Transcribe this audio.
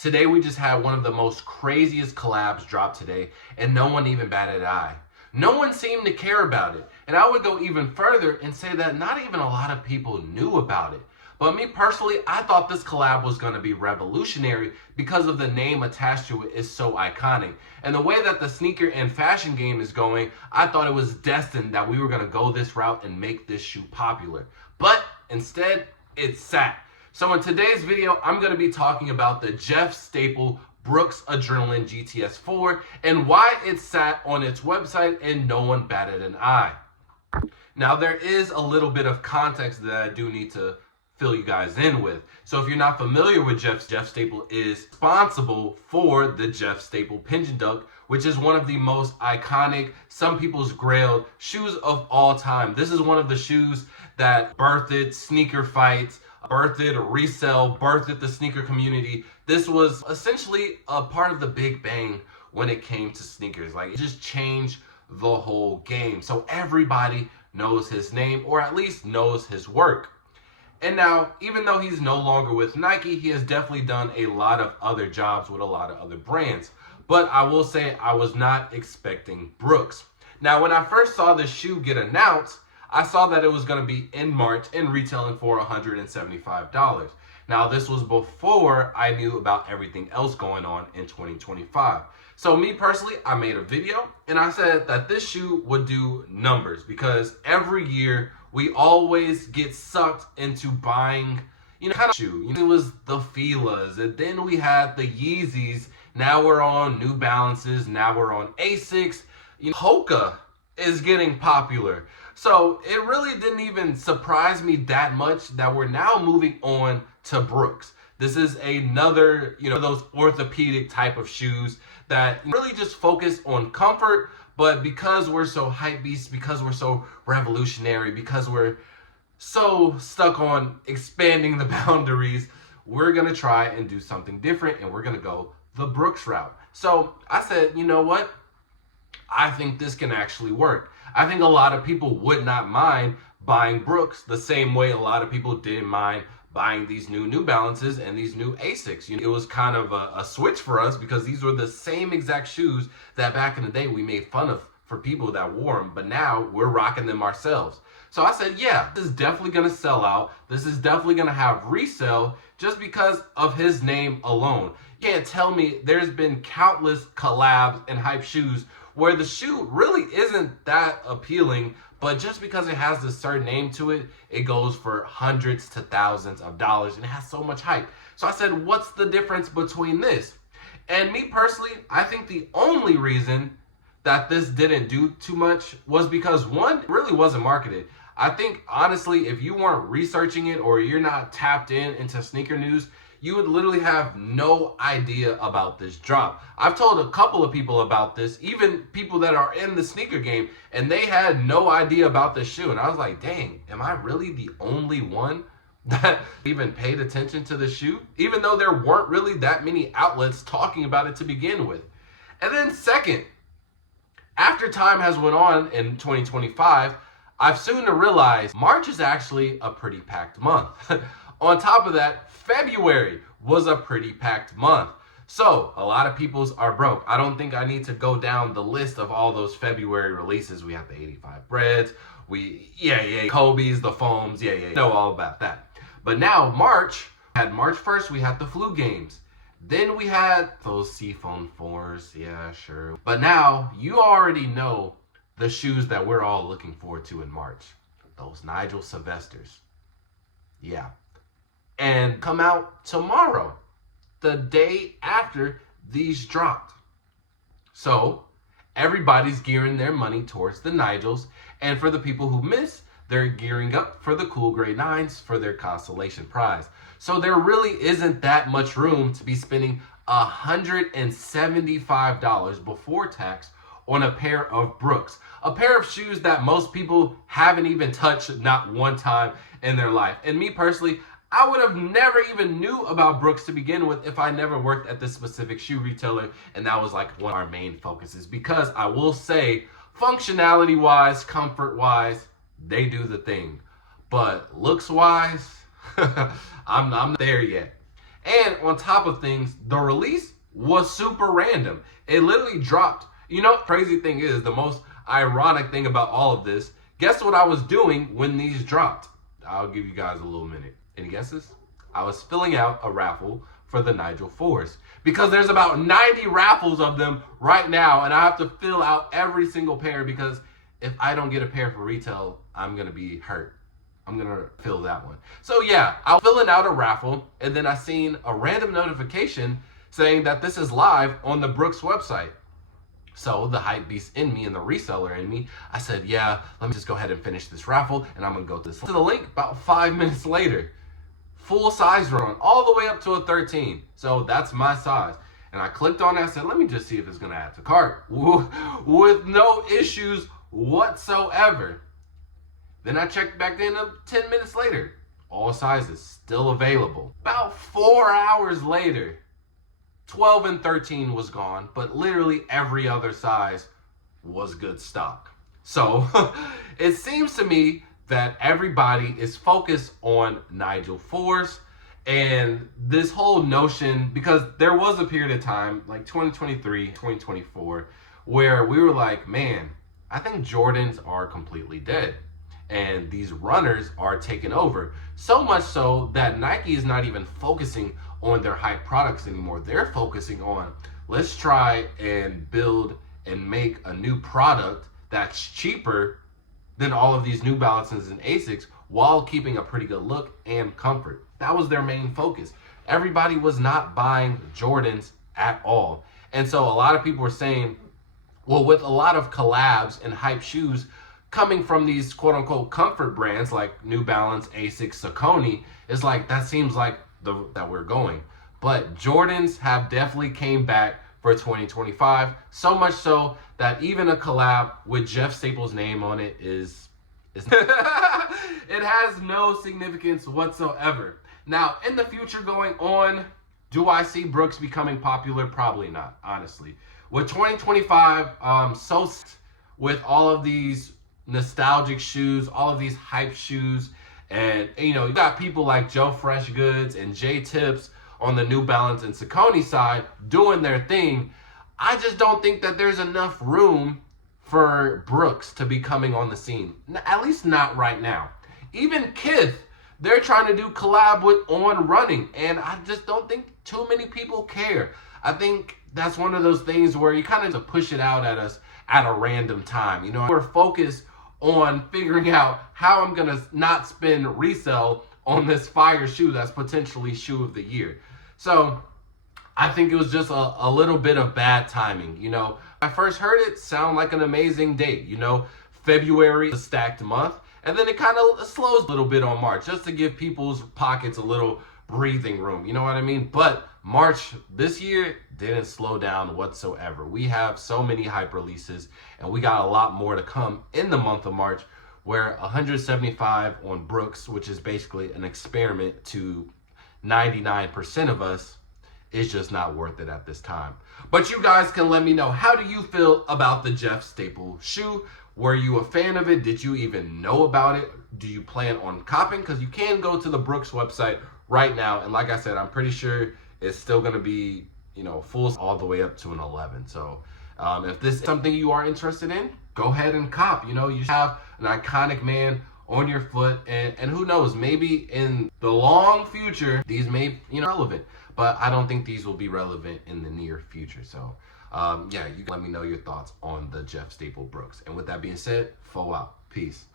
Today we just had one of the most craziest collabs drop today, and no one even batted an eye. No one seemed to care about it. And I would go even further and say that not even a lot of people knew about it. But me personally, I thought this collab was going to be revolutionary because of the name attached to it is so iconic. And the way that the sneaker and fashion game is going, I thought it was destined that we were going to go this route and make this shoe popular. But instead, it sat. So in today's video, I'm going to be talking about the Jeff Staple Brooks Adrenaline GTS 4 and why it sat on its website and no one batted an eye. Now, there is a little bit of context that I do need to fill you guys in with. So if you're not familiar with Jeff Staple is responsible for the Jeff Staple Pigeon Duck, which is one of the most iconic, some people's grail shoes of all time. This is one of the shoes that birthed sneaker fights, birthed Resell, birthed the sneaker community. This was essentially a part of the Big Bang when it came to sneakers. Like, it just changed the whole game. So everybody knows his name, or at least knows his work. And now, even though he's no longer with Nike, he has definitely done a lot of other jobs with a lot of other brands. But I will say I was not expecting Brooks. Now, when I first saw this shoe get announced, I saw that it was going to be in March and retailing for $175. Now, this was before I knew about everything else going on in 2025. So me personally, I made a video and I said that this shoe would do numbers because every year we always get sucked into buying, kind of shoe. It was the Filas, and then we had the Yeezys. Now we're on New Balances. Now we're on Asics. Hoka is getting popular. So it really didn't even surprise me that much that we're now moving on to Brooks. This is another, those orthopedic type of shoes that really just focus on comfort. But because we're so Hypebeast, because we're so revolutionary, because we're so stuck on expanding the boundaries, we're going to try and do something different, and we're going to go the Brooks route. So I said, you know what? I think this can actually work. I think a lot of people would not mind buying Brooks the same way a lot of people didn't mind buying these New Balances and these new Asics. It was kind of a switch for us because these were the same exact shoes that back in the day we made fun of for people that wore them, but now we're rocking them ourselves. So I said, yeah, this is definitely going to sell out. This is definitely going to have resell just because of his name alone. You can't tell me there's been countless collabs and hype shoes where the shoe really isn't that appealing, but just because it has a certain name to it, it goes for hundreds to thousands of dollars and it has so much hype. So I said, what's the difference between this? And me personally, I think the only reason that this didn't do too much was because, one, it really wasn't marketed. I think, honestly, if you weren't researching it or you're not tapped into sneaker news, you would literally have no idea about this drop. I've told a couple of people about this, even people that are in the sneaker game, and they had no idea about this shoe. And I was like, dang, am I really the only one that even paid attention to the shoe? Even though there weren't really that many outlets talking about it to begin with. And then second, after time has went on in 2025, I've soon to realize March is actually a pretty packed month. On top of that, February was a pretty packed month. So a lot of people's are broke. I don't think I need to go down the list of all those February releases. We have the 85 Breads, Kobe's, the Foams, know all about that. But now March 1st, we had the flu games. Then we had those Seafoam 4s, yeah, sure. But now you already know the shoes that we're all looking forward to in March. Those Nigel Sylvesters. Yeah. And come out tomorrow, the day after these dropped. So everybody's gearing their money towards the Nigels. And for the people who miss, they're gearing up for the Cool Grey 9s for their consolation prize. So there really isn't that much room to be spending $175 before tax on a pair of Brooks. A pair of shoes that most people haven't even touched not one time in their life. And me personally, I would have never even knew about Brooks to begin with if I never worked at this specific shoe retailer, and that was like one of our main focuses. Because I will say, functionality-wise, comfort-wise, they do the thing. But looks-wise, I'm not there yet. And on top of things, the release was super random. It literally dropped. You know, crazy thing is, the most ironic thing about all of this, guess what I was doing when these dropped? I'll give you guys a little minute. Any guesses? I was filling out a raffle for the Nigel 4s because there's about 90 raffles of them right now, and I have to fill out every single pair because if I don't get a pair for retail, I'm gonna be hurt. I'm gonna fill that one. So yeah, I was filling out a raffle, and then I seen a random notification saying that this is live on the Brooks website. So the Hypebeast in me and the reseller in me, I said, yeah, let me just go ahead and finish this raffle, and I'm gonna go to the link. About 5 minutes later, full size run, all the way up to a 13. So that's my size. And I clicked on it, I said, let me just see if it's gonna add to cart. With no issues whatsoever. Then I checked back in 10 minutes later. All sizes still available. About 4 hours later, 12 and 13 was gone, but literally every other size was good stock. So it seems to me that everybody is focused on Nigel 4s and this whole notion, because there was a period of time like 2023, 2024, where we were like, man, I think Jordans are completely dead and these runners are taking over. So much so that Nike is not even focusing on their hype products anymore. They're focusing on, let's try and build and make a new product that's cheaper than all of these New Balances and Asics while keeping a pretty good look and comfort. That was their main focus. Everybody was not buying Jordans at all. And so a lot of people were saying, well, with a lot of collabs and hype shoes coming from these quote unquote comfort brands like New Balance, Asics, Saucony, it's like, that seems like that we're going. But Jordans have definitely came back for 2025, so much so that even a collab with Jeff Staples' name on it is it has no significance whatsoever. Now, in the future going on, do I see Brooks becoming popular? Probably not, honestly. With 2025, with all of these nostalgic shoes, all of these hype shoes, and you know, you got people like Joe Fresh Goods and J Tips on the New Balance and Saucony side doing their thing. I just don't think that there's enough room for Brooks to be coming on the scene. At least not right now. Even Kith, they're trying to do collab with On Running, and I just don't think too many people care. I think that's one of those things where you kind of have to push it out at us at a random time. You know, we're focused on figuring out how I'm gonna not spend resell on this fire shoe that's potentially shoe of the year. So I think it was just a little bit of bad timing. You know, I first heard it sound like an amazing date. You know, February is a stacked month, and then it kind of slows a little bit on March just to give people's pockets a little breathing room. You know what I mean? But March this year didn't slow down whatsoever. We have so many hype releases, and we got a lot more to come in the month of March, where 175 on Brooks, which is basically an experiment to 99% of us, is just not worth it at this time. But you guys can let me know, how do you feel about the Jeff Staples shoe? Were you a fan of it? Did you even know about it? Do you plan on copping? Because you can go to the Brooks website right now, and like I said, I'm pretty sure it's still going to be, you know, full all the way up to an 11. So if this is something you are interested in, go ahead and cop. You know, you have an iconic man on your foot, and who knows, maybe in the long future these may, you know, relevant, but I don't think these will be relevant in the near future. So yeah, you can let me know your thoughts on the Jeff Staples Brooks. And with that being said, fo out. Peace.